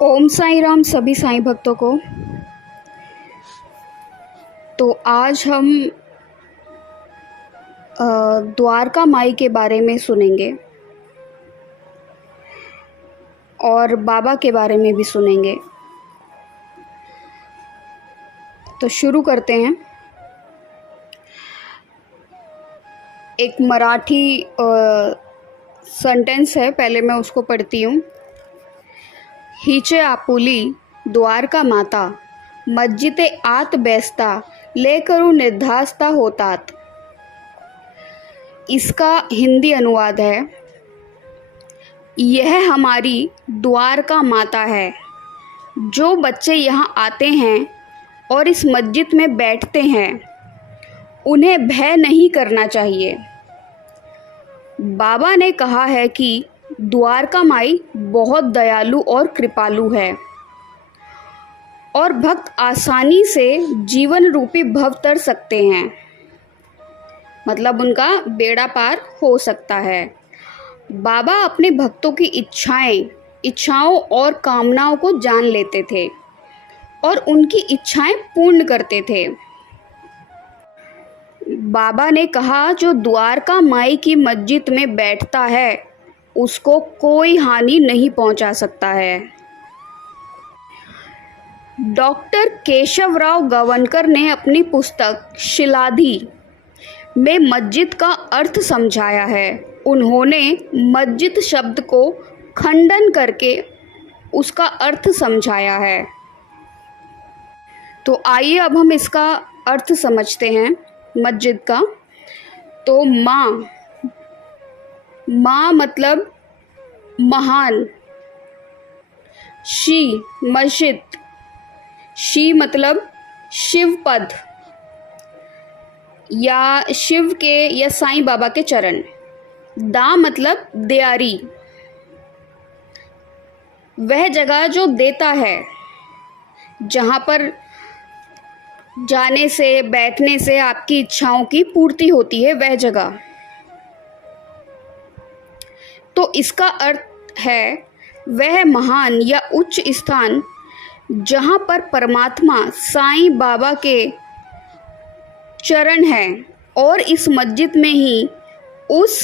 ओम साई राम सभी साईं भक्तों को। तो आज हम द्वारका माई के बारे में सुनेंगे और बाबा के बारे में भी सुनेंगे। तो शुरू करते हैं। एक मराठी सेंटेंस है, पहले मैं उसको पढ़ती हूँ। हिचे आपुली द्वारका माता, मस्जिदे आत बेसता लेकरू निर्धास्ता होतात। इसका हिंदी अनुवाद है, यह हमारी द्वारका माता है। जो बच्चे यहाँ आते हैं और इस मस्जिद में बैठते हैं, उन्हें भय नहीं करना चाहिए। बाबा ने कहा है कि द्वारका माई बहुत दयालु और कृपालु है और भक्त आसानी से जीवन रूपी भव तर सकते हैं, मतलब उनका बेड़ा पार हो सकता है। बाबा अपने भक्तों की इच्छाओं और कामनाओं को जान लेते थे और उनकी इच्छाएं पूर्ण करते थे। बाबा ने कहा, जो द्वारका माई की मस्जिद में बैठता है उसको कोई हानि नहीं पहुंचा सकता है। डॉक्टर केशवराव गवनकर ने अपनी पुस्तक शिलाधि में मस्जिद का अर्थ समझाया है। उन्होंने मस्जिद शब्द को खंडन करके उसका अर्थ समझाया है। तो आइए अब हम इसका अर्थ समझते हैं मस्जिद का। तो माँ मतलब महान, मस्जिद, शी मतलब शिव पद या शिव के या साईं बाबा के चरण। दा मतलब दयारी, वह जगह जो देता है, जहाँ पर जाने से बैठने से आपकी इच्छाओं की पूर्ति होती है, वह जगह। तो इसका अर्थ है वह महान या उच्च स्थान जहाँ पर परमात्मा साईं बाबा के चरण हैं और इस मस्जिद में ही उस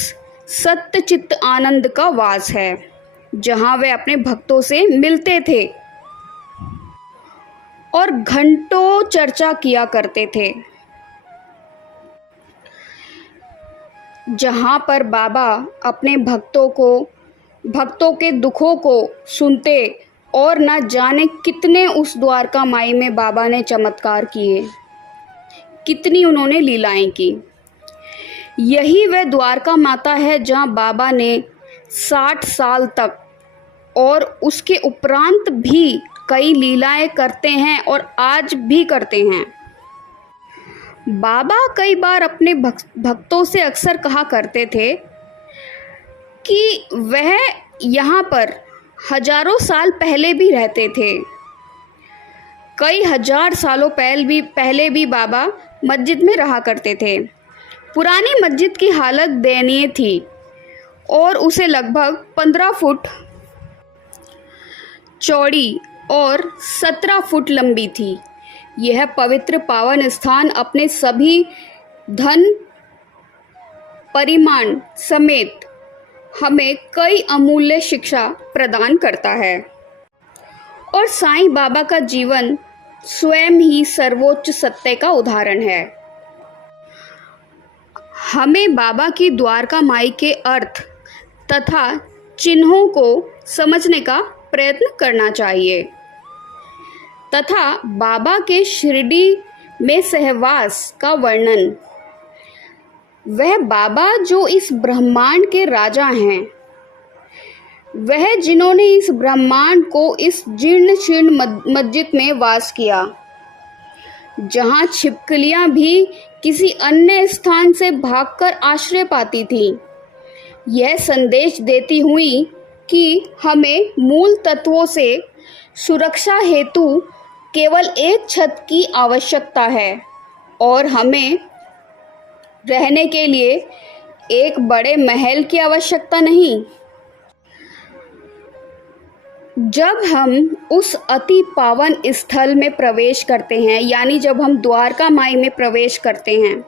सत्य चित्त आनंद का वास है, जहाँ वे अपने भक्तों से मिलते थे और घंटों चर्चा किया करते थे। जहाँ पर बाबा अपने भक्तों के दुखों को सुनते और न जाने कितने उस द्वारका माई में बाबा ने चमत्कार किए, कितनी उन्होंने लीलाएं की। यही वह द्वारका माता है जहाँ बाबा ने 60 साल तक और उसके उपरांत भी कई लीलाएं करते हैं और आज भी करते हैं। बाबा कई बार अपने भक्तों से अक्सर कहा करते थे कि वह यहाँ पर हजारों साल पहले भी रहते थे। कई हजार सालों पहले भी बाबा मस्जिद में रहा करते थे। पुरानी मस्जिद की हालत दयनीय थी और उसे लगभग 15 फुट चौड़ी और 17 फुट लंबी थी। यह पवित्र पावन स्थान अपने सभी धन परिमाण समेत हमें कई अमूल्य शिक्षा प्रदान करता है और साईं बाबा का जीवन स्वयं ही सर्वोच्च सत्य का उदाहरण है। हमें बाबा की द्वारका माई के अर्थ तथा चिन्हों को समझने का प्रयत्न करना चाहिए तथा बाबा के शिरडी में सहवास का वर्णन। वह बाबा जो इस ब्रह्मांड के राजा हैं, वह जिन्होंने इस ब्रह्मांड को इस जीर्ण शीर्ण मस्जिद में वास किया, जहाँ छिपकलियाँ भी किसी अन्य स्थान से भागकर आश्रय पाती थीं, यह संदेश देती हुई कि हमें मूल तत्वों से सुरक्षा हेतु केवल एक छत की आवश्यकता है और हमें रहने के लिए एक बड़े महल की आवश्यकता नहीं। जब हम उस अति पावन स्थल में प्रवेश करते हैं, यानी जब हम द्वारका माई में प्रवेश करते हैं,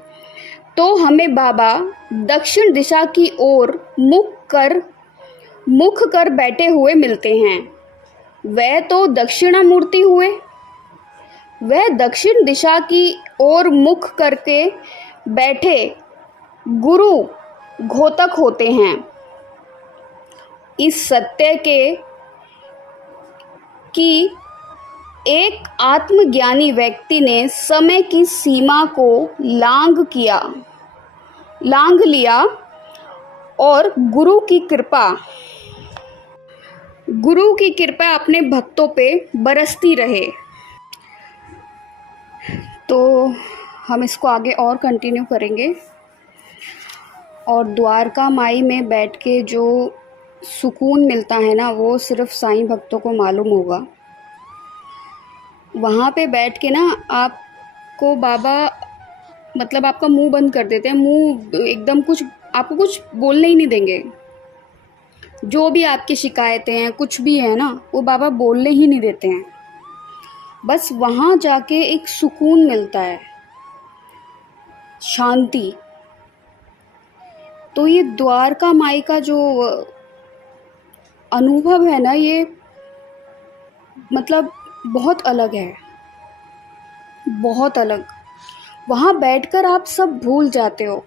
तो हमें बाबा दक्षिण दिशा की ओर मुख कर बैठे हुए मिलते हैं। वह तो दक्षिणामूर्ति हुए, वह दक्षिण दिशा की ओर मुख करके बैठे गुरु घोतक होते हैं। इस सत्य के कि एक आत्मज्ञानी व्यक्ति ने समय की सीमा को लांघ लिया और गुरु की कृपा अपने भक्तों पे बरसती रहे। तो हम इसको आगे और कंटिन्यू करेंगे। और द्वारका माई में बैठ के जो सुकून मिलता है ना, वो सिर्फ साईं भक्तों को मालूम होगा। वहाँ पे बैठ के ना आपको बाबा मतलब आपका मुंह बंद कर देते हैं, मुंह एकदम आपको कुछ बोलने ही नहीं देंगे। जो भी आपकी शिकायतें हैं, कुछ भी है ना, वो बाबा बोलने ही नहीं देते हैं। बस वहाँ जाके एक सुकून मिलता है, शांति। तो ये द्वारका माई का जो अनुभव है ना, ये मतलब बहुत अलग है, बहुत अलग। वहाँ बैठकर आप सब भूल जाते हो,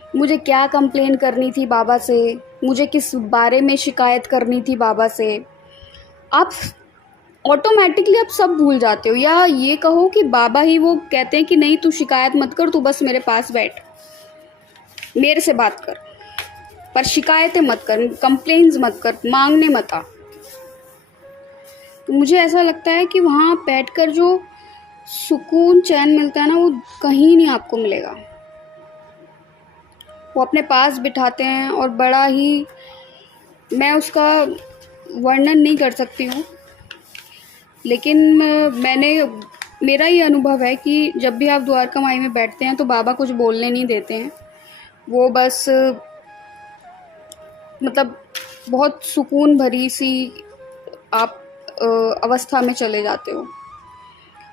मुझे क्या कंप्लेन करनी थी बाबा से, मुझे किस बारे में शिकायत करनी थी बाबा से। आप ऑटोमेटिकली आप सब भूल जाते हो, या ये कहो कि बाबा ही वो कहते हैं कि नहीं तू शिकायत मत कर, तू बस मेरे पास बैठ, मेरे से बात कर, पर शिकायतें मत कर, कंप्लेन्स मत कर, मांगने मत आ। तो मुझे ऐसा लगता है कि वहाँ बैठकर जो सुकून चैन मिलता है ना, वो कहीं नहीं आपको मिलेगा। वो अपने पास बिठाते हैं और बड़ा ही, मैं उसका वर्णन नहीं कर सकती हूँ, लेकिन मेरा ये अनुभव है कि जब भी आप द्वारका माई में बैठते हैं तो बाबा कुछ बोलने नहीं देते हैं। वो बस मतलब बहुत सुकून भरी सी आप अवस्था में चले जाते हो।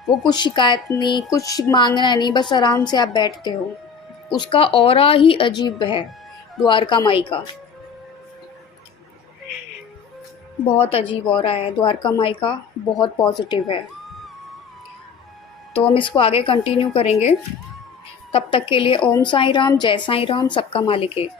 वो कुछ शिकायत नहीं, कुछ मांगना नहीं, बस आराम से आप बैठते हो। उसका ऑरा ही अजीब है द्वारका माई का, बहुत अजीब ऑरा है द्वारका माई का, बहुत पॉजिटिव है। तो हम इसको आगे कंटिन्यू करेंगे। तब तक के लिए ओम साईं राम, जय साईं राम, सबका मालिक एक।